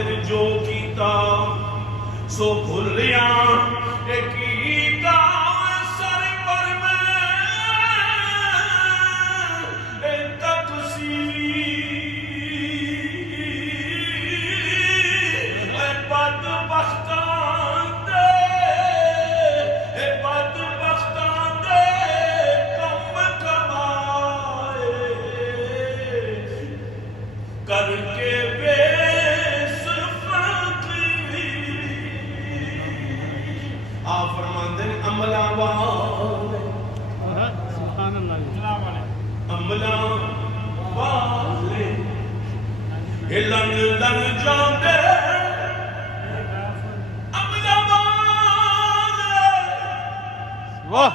खातिर जो कीता सो भुलिया कीता सर पर मैं तक सी बद बख्तां दे कम कमाए करके आप फरमाते हैं अमला वाले अमला वाले लंग लंग जाते अमला वाले वाह